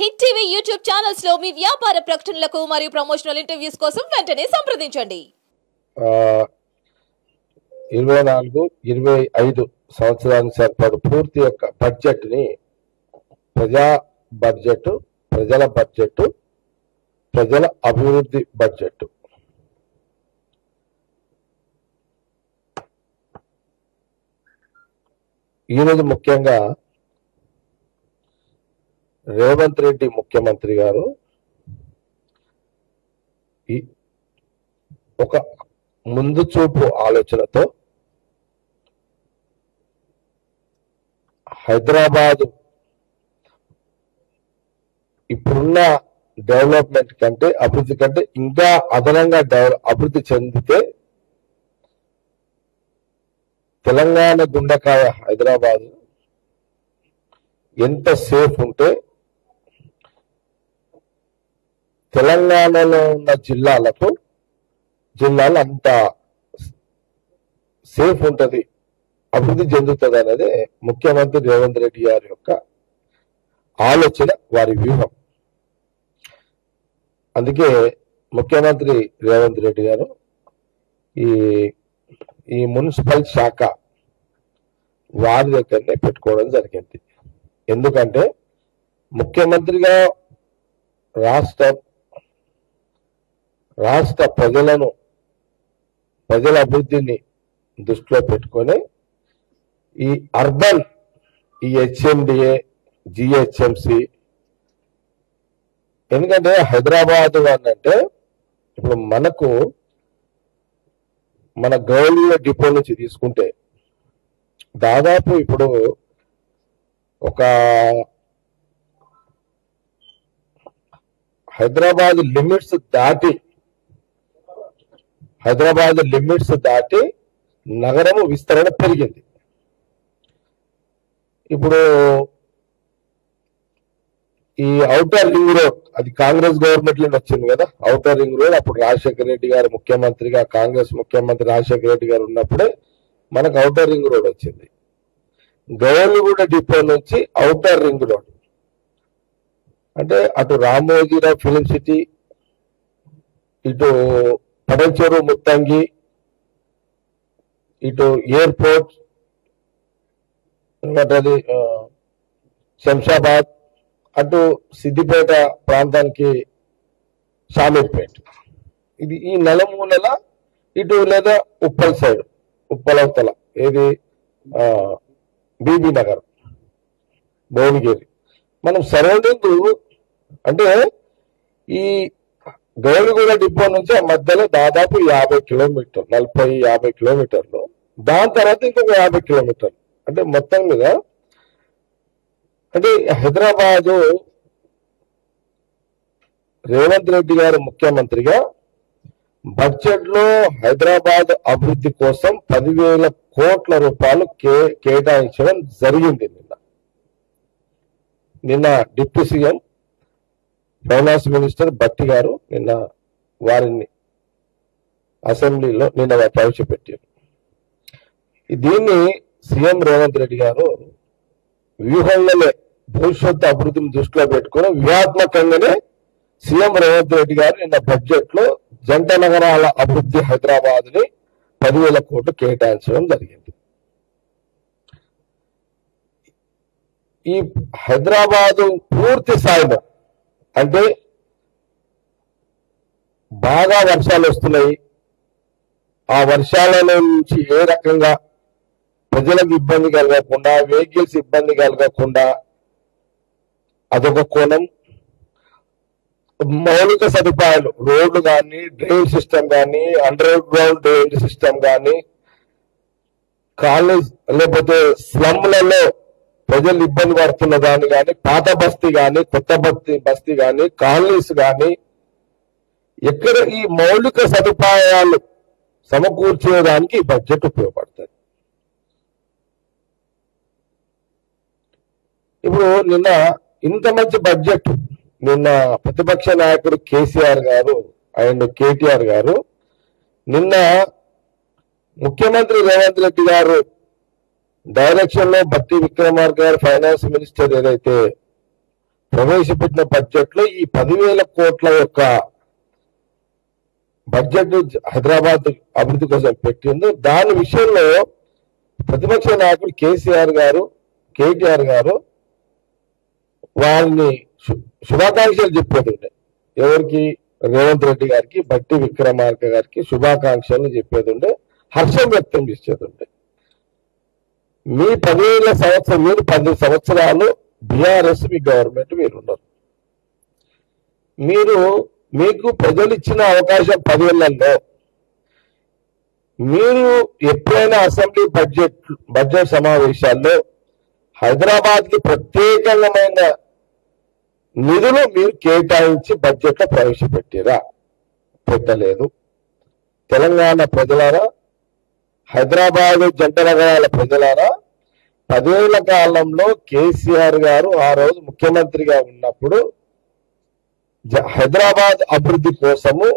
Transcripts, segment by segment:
Hit TV YouTube channels లో మీ వ్యాపార ప్రకటనలకు మరియు ప్రమోషనల్ ఇంటర్వ్యూస్ కోసం వెంటనే సంప్రదించండి. 24-25 సంవత్సరానికి సరిపడు పూర్తి యొక్క బడ్జెట్ ని ప్రజల బడ్జెట్, ప్రజల అభివృద్ధి బడ్జెట్. ఈరోజు ముఖ్యంగా రేవంత్ రెడ్డి ముఖ్యమంత్రి గారు ఒక ముందు చూపు ఆలోచనతో హైదరాబాద్ ఇప్పుడున్న డెవలప్మెంట్ కంటే, అభివృద్ధి కంటే ఇంకా అదనంగా అభివృద్ధి చెందితే తెలంగాణ గుండెకాయ హైదరాబాద్ ఎంత సేఫ్ ఉంటే తెలంగాణలో ఉన్న జిల్లాలు అంత సేఫ్ ఉంటుంది, అభివృద్ధి చెందుతుంది అనేది ముఖ్యమంత్రి రేవంత్ రెడ్డి గారి యొక్క ఆలోచన, వారి వ్యూహం. అందుకే ముఖ్యమంత్రి రేవంత్ రెడ్డి గారు ఈ మున్సిపల్ శాఖ వారి దగ్గరనే పెట్టుకోవడం జరిగింది. ఎందుకంటే ముఖ్యమంత్రిగా రాష్ట్ర ప్రజల అభివృద్ధిని దృష్టిలో పెట్టుకొని ఈ అర్బన్, ఈ హెచ్ఎండిఏ, జిహెచ్ఎంసి, ఎందుకంటే హైదరాబాద్ అంటే ఇప్పుడు మన గవర్నమెంట్ డిపో నుంచి తీసుకుంటే దాదాపు ఇప్పుడు ఒక హైదరాబాద్ లిమిట్స్ దాటి నగరము విస్తరణ పెరిగింది. ఇప్పుడు ఈ ఔటర్ రింగ్ రోడ్, అది కాంగ్రెస్ గవర్నమెంట్ లో వచ్చింది కదా, ఔటర్ రింగ్ రోడ్. అప్పుడు రాజశేఖర రెడ్డి గారు ముఖ్యమంత్రిగా, కాంగ్రెస్ ముఖ్యమంత్రి రాజశేఖర రెడ్డి గారు ఉన్నప్పుడే మనకు ఔటర్ రింగ్ రోడ్ వచ్చింది. గౌలిగూడ డిపో నుంచి ఔటర్ రింగ్ రోడ్ అంటే అటు రామోజీరావు ఫిలిం సిటీ, ఇటు పడంచెరు ముత్తంగి, ఇటు ఎయిర్పోర్ట్, శంషాబాద్, అటు సిద్దిపేట ప్రాంతానికి షామీర్పేట, ఇది ఈ నలుమూలల ఇటు లేదా ఉప్పల్ సైడ్, ఉప్పల్ అవతల ఏది బీబీ నగర్, భువనగిరి, మనం సరౌండింగ్ అంటే ఈ గౌలిగూడ డిపో నుంచి ఆ మధ్యలో దాదాపు 50 కిలోమీటర్లు, 40-50 కిలోమీటర్లు, దాని తర్వాత ఇంకొక 50 కిలోమీటర్లు, అంటే మొత్తం మీద అంటే హైదరాబాదు రేవంత్ రెడ్డి గారు ముఖ్యమంత్రిగా బడ్జెట్ లో హైదరాబాద్ అభివృద్ధి కోసం 10,000 కోట్ల రూపాయలు కేటాయించడం జరిగింది. నిన్న deputy CM finance minister Bhatti గారు నిన్న వారిని అసెంబ్లీలో ప్రవేశపెట్టారు. దీన్ని సీఎం రేవంత్ రెడ్డి గారు వ్యూహంలోనే భవిష్యత్తు అభివృద్ధిని దృష్టిలో పెట్టుకుని వ్యూహాత్మకంగానే సీఎం రేవంత్ రెడ్డి గారు నిన్న బడ్జెట్ లో జంట నగరాల అభివృద్ధి హైదరాబాద్ ని 10,000 కోట్లు కేటాయించడం జరిగింది. ఈ హైదరాబాదు పూర్తి స్థాయిలో అంటే బాగా వర్షాలు వస్తున్నాయి, ఆ వర్షాల నుంచి ఏ రకంగా ప్రజలకు ఇబ్బంది కలగకుండా, వెహికల్స్ ఇబ్బంది కలగకుండా అదొక కోణం. మౌలిక సదుపాయాలు, రోడ్లు కానీ, డ్రైన్ సిస్టమ్ కానీ, అండర్ గ్రౌండ్ డ్రైన్ సిస్టమ్ కానీ, కాలనీస్ లేకపోతే స్లమ్లలో ప్రజలు ఇబ్బంది పడుతున్న దాన్ని కానీ, పాత బస్తీ కానీ, కొత్త బస్తీ కానీ, కాలనీస్ కానీ, ఎక్కడ ఈ మౌలిక సదుపాయాలు సమకూర్చేదానికి బడ్జెట్ ఉపయోగపడుతుంది. ఇప్పుడు నిన్న ఇంత మంచి బడ్జెట్ నిన్న ప్రతిపక్ష నాయకుడు కేసీఆర్ గారు అండ్ కేటీఆర్ గారు నిన్న ముఖ్యమంత్రి రేవంత్ రెడ్డి గారు డైరెక్షన్ లో బట్టి విక్రమార్క గారు ఫైనాన్స్ మినిస్టర్ ఏదైతే ప్రవేశపెట్టిన బడ్జెట్ లో ఈ 10,000 కోట్ల యొక్క బడ్జెట్ హైదరాబాద్ అభివృద్ధి కోసం పెట్టిందో దాని విషయంలో ప్రతిపక్ష నాయకుడు కేటీఆర్ గారు వారిని శుభాకాంక్షలు చెప్పేది ఉండే. ఎవరికి? రేవంత్ రెడ్డి గారికి, బట్టి విక్రమార్క గారికి శుభాకాంక్షలు చెప్పేది ఉండే, హర్షం వ్యక్తం చేసేది ఉండే. మీ 10 సంవత్సరాలు బీఆర్ఎస్ మీ గవర్నమెంట్ మీరున్నారు. మీకు ప్రజలు ఇచ్చిన అవకాశం 10 ఏళ్లలో మీరు ఎప్పుడైనా అసెంబ్లీ బడ్జెట్ సమావేశాల్లో హైదరాబాద్ కి ప్రత్యేకమైన నిధులు మీరు కేటాయించి బడ్జెట్ లో ప్రవేశపెట్టారా? పెట్టలేదు. తెలంగాణ ప్రజలారా, హైదరాబాద్ జంట నగరాల ప్రజలారా, 10 ఏళ్ల కాలంలో కేసీఆర్ గారు ఆ రోజు ముఖ్యమంత్రిగా ఉన్నప్పుడు హైదరాబాద్ అభివృద్ధి కోసము,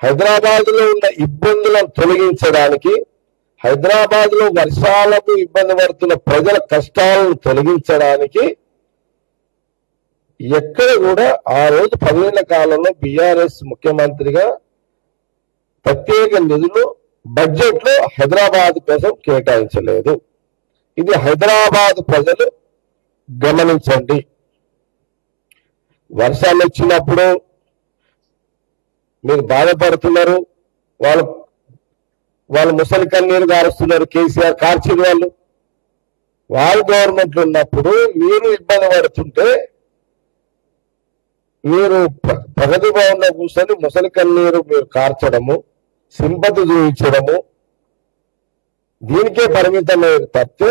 హైదరాబాద్ లో ఉన్న ఇబ్బందులను తొలగించడానికి, హైదరాబాద్ లో వర్షాలకు ఇబ్బంది పడుతున్న ప్రజల కష్టాలను తొలగించడానికి ఎక్కడ కూడా ఆ రోజు 10 ఏళ్ల కాలంలో బీఆర్ఎస్ ముఖ్యమంత్రిగా ప్రత్యేక నిధులు బడ్జెట్ లో హైదరాబాద్ కోసం కేటాయించలేదు. ఇది హైదరాబాద్ ప్రజలు గమనించండి. వర్షాలు వచ్చినప్పుడు మీరు బాధపడుతున్నారు, వాళ్ళు ముసలి కన్నీరు గారుస్తున్నారు. కేసీఆర్ కార్చిన వాళ్ళు గవర్నమెంట్ ఉన్నప్పుడు మీరు ఇబ్బంది పడుతుంటే మీరు ప్రగతి భవన్లో కూర్చొని ముసలి కన్నీరు మీరు కార్చడము, సింపతి చూపించడము, దీనికే పరిమితమైన తప్పితే.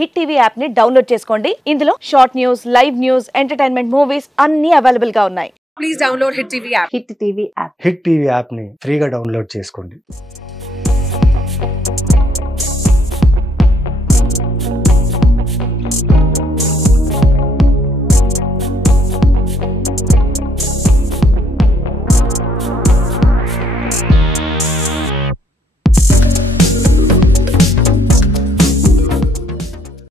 హిట్ టీవీ యాప్ ని డౌన్లోడ్ చేసుకోండి. ఇందులో short news, live news, entertainment movies అన్ని అవైలబుల్ గా ఉన్నాయి. Please download hit TV app. Hit TV app ని ఫ్రీగా డౌన్లోడ్ చేసుకోండి.